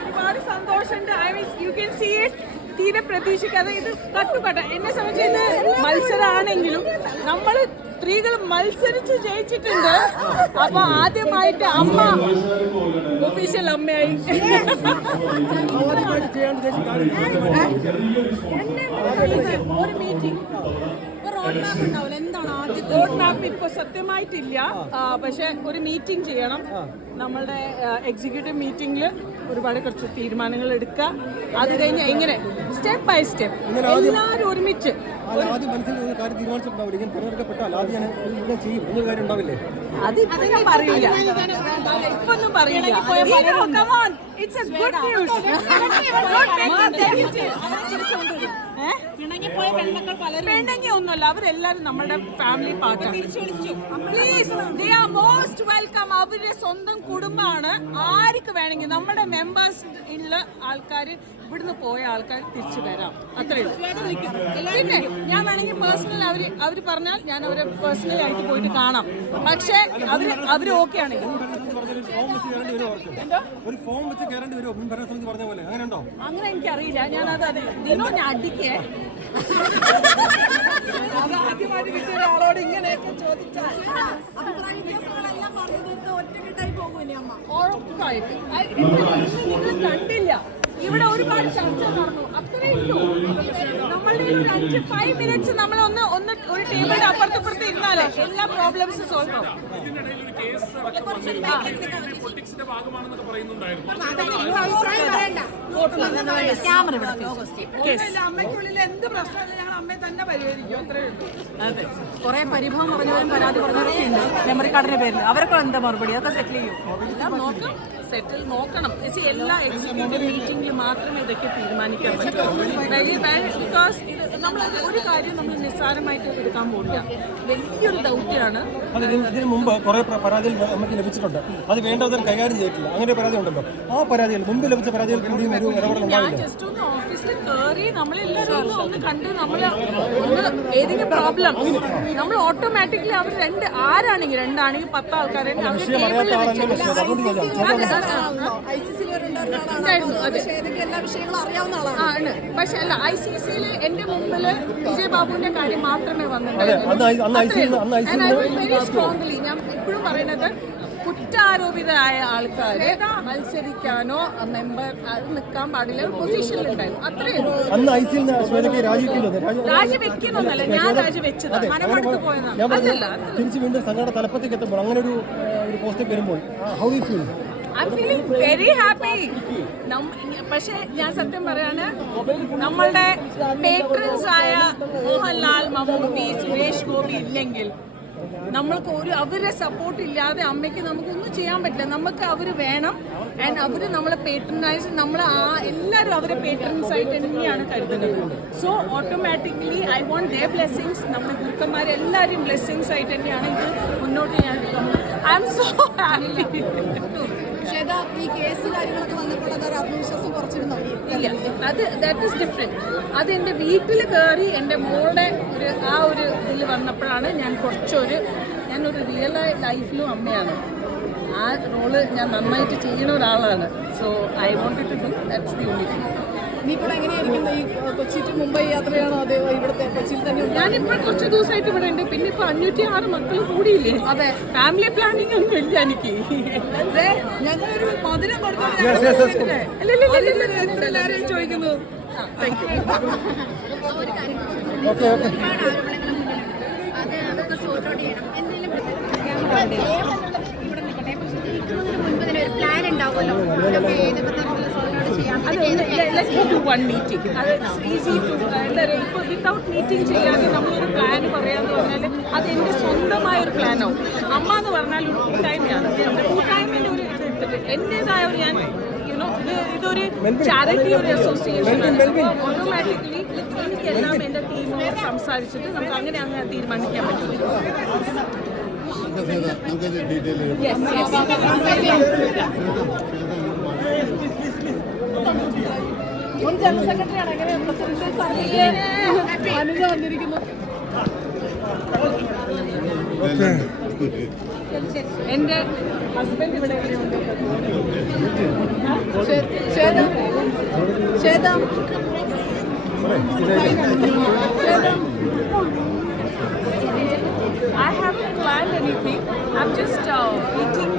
ഒരുപാട് സന്തോഷമുണ്ട്. I means you can see it തീരെ പ്രതീക്ഷിക്കാതെ ഇത് കട്ടുകട്ട എന്നെ സംബന്ധിച്ച് ഇത് മത്സരമാണെങ്കിലും നമ്മൾ സ്ത്രീകൾ മത്സരിച്ച് ജയിച്ചിട്ടുണ്ട്. അപ്പൊ ആദ്യമായിട്ട് അമ്മ ഒഫീഷ്യൽ അമ്മയായി. ഒരു മീറ്റിംഗ് ഒരു റോഡ് മാപ്പ് ഉണ്ടാവില്ല? റോഡ് മാപ്പ് ഇപ്പൊ സത്യമായിട്ടില്ല. പക്ഷെ ഒരു മീറ്റിംഗ് ചെയ്യണം. നമ്മളുടെ എക്സിക്യൂട്ടീവ് മീറ്റിംഗിൽ ഒരുപാട് കുറച്ച് തീരുമാനങ്ങൾ എടുക്കുക. അത് കഴിഞ്ഞ് എങ്ങനെ സ്റ്റെപ്പ് ബൈ സ്റ്റെപ്പ് എല്ലാവരും ഒരുമിച്ച് ആദ്യം മനസ്സിൽ ഒരു കാര്യം തീരുമാനിച്ചിട്ടുണ്ടാവില്ല. ഇങ്ങനെ തിരഞ്ഞെടുക്കപ്പെട്ടാൽ ആദ്യം ഞാൻ ചെയ്യും. എന്നൊരു കാര്യം ഉണ്ടാവില്ലേ? അത് ഇപ്പൊ ഞാൻ പറയില്ല. ഇപ്പൊ ഒന്നും പറയില്ല. ഇറ്റ്സ് എ ഗുഡ് ന്യൂസ് പിണങ്ങി ഒന്നുമല്ല അവരെല്ലാരും നമ്മുടെ ഫാമിലി പാർട്ടാണ് please they are most welcome അവരുടെ സ്വന്തം കുടുംബമാണ്. ആർക്ക് വേണമെങ്കിൽ നമ്മുടെ മെമ്പേഴ്സ് ഉള്ള ആൾക്കാർ ഇവിടുന്ന് പോയ ആൾക്കാർ തിരിച്ചു വരാം. അത്രയും പിന്നെ ഞാൻ വേണമെങ്കിൽ പേഴ്സണൽ അവർ അവർ പറഞ്ഞാൽ ഞാൻ അവരെ പേഴ്സണലി ആയിട്ട് പോയിട്ട് കാണാം. പക്ഷേ അവർ കയറേണ്ടി വരും അവർക്ക്? ഒരു ഫോം വെച്ച് കയറേണ്ടി വരുമോ മുൻ ഭരണസമിതി പറഞ്ഞ പോലെ. അങ്ങനെ ഉണ്ടോ അങ്ങനെ എനിക്കറിയില്ല. ഞാനത് അത് ദിനോ ഞാൻ അടിക്കേ. ആദ്യമായിട്ട് കിട്ടിയ ഒരാളോട് ഇങ്ങനെയൊക്കെ ചോദിച്ചാൽ. നിങ്ങൾ കണ്ടില്ല. ഇവിടെ ഒരുപാട് ചർച്ച നടന്നു. അത്രേ ഉള്ളൂ. നമ്മളുടെ ഒരു അഞ്ച് ഫൈവ് മിനിറ്റ്സ് നമ്മൾ ഒരു അപ്പുറത്തപ്പുറത്ത് ഇരുന്നാലേ? എല്ലാ പ്രോബ്ലംസും സോൾവ് ആവും. അമ്മയ്ക്കുള്ളിൽ എന്ത് പ്രശ്നമില്ല. ഞങ്ങൾ അമ്മയെ തന്നെ പരിഹരിക്കും. അത്രേ ഉള്ളൂ. അതെ. കുറെ പരിഭവം പറഞ്ഞവരും പരാതി പറഞ്ഞവരൊക്കെ ഉണ്ട്. മെമ്മറി കാർഡിന്റെ പേരിൽ അവരൊക്കെ എന്താ മറുപടി? അതൊക്കെ സെറ്റിൽ ചെയ്യും. നോക്കാം. സെറ്റിൽ നോക്കണം. പക്ഷേ എല്ലാ എക്സിക്യൂട്ടീവ് മീറ്റിംഗിൽ മാത്രമേ ഇതൊക്കെ തീരുമാനിക്കാൻ പറ്റൂ. ബിക്കോസ് ഇത് നമ്മൾ ഒരു കാര്യം നമ്മൾ നിസ്സാരമായിട്ട് എടുക്കാൻ പോകില്ല വലിയൊരു ദൗത്യമാണ്. ഇതിനു മുമ്പ് കുറെ പരാതികൾ നമുക്ക് ലഭിച്ചിട്ടുണ്ട്. അത് വേണ്ടത് കൈകാര്യം ചെയ്തിട്ടില്ല അങ്ങനെ പരാതി ഉണ്ടല്ലോ. ആ പരാതികൾ മുമ്പ് ലഭിച്ച പരാതികൾ കൂടിയും ഒരു ഇടപെടൽ ഞാൻ ജസ്റ്റ് ഒന്ന് ഓഫീസിൽ കയറി നമ്മളെല്ലാവരും ഒന്ന് കണ്ട് നമ്മൾ ഒന്ന് ഏതെങ്കിലും പ്രോബ്ലം നമ്മൾ ഓട്ടോമാറ്റിക്കലി അവർ രണ്ട് ആരാണെങ്കിൽ രണ്ടാണെങ്കിൽ പത്ത് ആൾക്കാരാണെങ്കിൽ അവർ ആണ്. പക്ഷെ അല്ല ഐ സി സിയിൽ എന്റെ വിജയ് ബാബുവിന്റെ കാര്യം മാത്രമേ സ്ട്രോങ്ലി ഞാൻ ഇപ്പോഴും പറയുന്നത് കുറ്റാരോപിതരായ ആൾക്കാരെ മത്സരിക്കാനോ മെമ്പർ അത് നിൽക്കാൻ പാടില്ല. ഒരു പൊസിഷനിലുണ്ടായിരുന്നു അത്രയേ രാജിവെക്കുന്നതല്ല ഞാൻ രാജിവെച്ചത്. മനമെടുത്ത് പോയതാണ്. ഞാൻ പറഞ്ഞു അതല്ല തിരിച്ച് വീണ്ടും സംഘടന തലപ്പത്തേക്ക് എത്തുമ്പോൾ അങ്ങനെ ഒരു പോസ്റ്റിൽ വരുമ്പോൾ how you feel I feeling very happy പക്ഷെ ഞാൻ സത്യം പറയാണ് നമ്മളുടെ പേട്രൻസ് ആയ മോഹൻലാൽ മമ്മൂട്ടി സുരേഷ് ഗോപി ഇല്ലെങ്കിൽ നമ്മൾക്ക് ഒരു അവരെ സപ്പോർട്ട് ഇല്ലാതെ അമ്മയ്ക്ക് നമുക്കൊന്നും ചെയ്യാൻ പറ്റില്ല. നമുക്ക് അവർ വേണം. ആൻഡ് അവർ നമ്മളെ പേട്രനൈസ് നമ്മൾ ആ എല്ലാവരും അവരെ പേട്രൻസ് ആയിട്ട് തന്നെയാണ് കരുതുന്നത്. So automatically I won't they blessings നമ്മുടെ ഗുരുക്കന്മാരെ എല്ലാവരും ബ്ലെസ്സിങ്സ് ആയിട്ട് തന്നെയാണ് ഇത് മുന്നോട്ട് ഞാൻ ഐ എം സോ ഹാപ്പി ഇല്ല. അത് ദാറ്റ് ഈസ് ഡിഫറെന്റ് അത് എന്റെ വീട്ടിൽ കയറി എന്റെ മോളുടെ ഒരു ആ ഒരു ഇതിൽ വന്നപ്പോഴാണ് ഞാൻ കുറച്ചൊരു ഞാനൊരു റിയൽ ലൈഫിലും അമ്മയാണ്. ആ റോൾ ഞാൻ നന്നായിട്ട് ചെയ്യുന്ന ഒരാളാണ്. So I want to do that's the thing ഇനിയിപ്പോൾ എങ്ങനെയായിരിക്കും ഈ കൊച്ചി ടു മുംബൈ യാത്രയാണോ അതോ ഇവിടുത്തെ കൊച്ചിയിൽ തന്നെ? ഞാനിപ്പോൾ കുറച്ച് ദിവസമായിട്ട് ഇവിടെ ഉണ്ട്. പിന്നെ ഇപ്പൊ അഞ്ഞൂറ്റി ആറ് മക്കൾ കൂടിയില്ലേ? അതെ. ഫാമിലി പ്ലാനിങ് ഒന്നും ഇല്ല എനിക്ക്. ഞങ്ങളൊരു മധുരം കൊടുത്തോണ്ട് എല്ലാവരും ചോദിക്കുന്നു? ഓക്കെ ഓക്കെ ഇവിടെ നിൽക്കട്ടെ പക്ഷെ നിൽക്കുന്നതിന് മുൻപ് തന്നെ ഒരു പ്ലാൻ ഉണ്ടാവുമല്ലോ ഇതൊക്കെ ഏതൊക്കെ തരത്തിലുള്ള സോർട്ട് ഔട്ട് ചെയ്യാം അത് ലെറ്റ്സ് ഡു വൺ മീറ്റിംഗ് അത് ഈസി ടു എന്താ പറയുക ഇപ്പോൾ വിത്തൗട്ട് മീറ്റിംഗ് ചെയ്യാതെ നമ്മളൊരു പ്ലാൻ പറയാന്ന് പറഞ്ഞാൽ അത് എന്റെ സ്വന്തമായ ഒരു പ്ലാനാവും അമ്മ എന്ന് പറഞ്ഞാൽ ഒരു കൂട്ടായ്മയാണ്. കൂട്ടായ്മേന്റെ ഒരു ഇത് എടുത്തിട്ട് എന്റെതായ ഒരു ഞാൻ യുനോ ഇത് ഇതൊരു ചാരിറ്റി ഒരു അസോസിയേഷൻ ഓട്ടോമാറ്റിക്കലി എനിക്കെല്ലാം എന്റെ ടീമിനോട് സംസാരിച്ചിട്ട് നമുക്ക് അങ്ങനെ അങ്ങനെ തീരുമാനിക്കാൻ പറ്റും. Yes, yes. മുൻ ജനറൽ സെക്രട്ടറിയാണ് എങ്ങനെ പ്രസിഡന്റ് സ്ഥാനത്തേക്ക് അനുജ വന്നിരിക്കുന്നു. ഓക്കെ. എന്റെ ഹസ്ബൻഡ് ഇവിടെ Shweta Shweta I haven't planned anything. I'm just uh, eating.